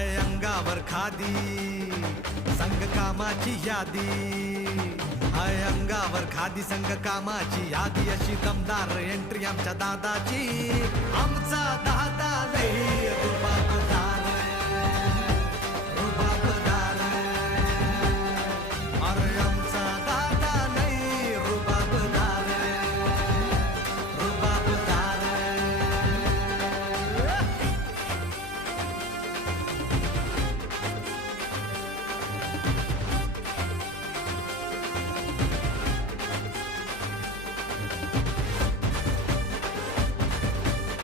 हाय अंगावर खादी संग कामाची यादी, हाय अंगावर खादी संग कामाची यादी, अशी दमदार एंट्री आमच्या दादाची.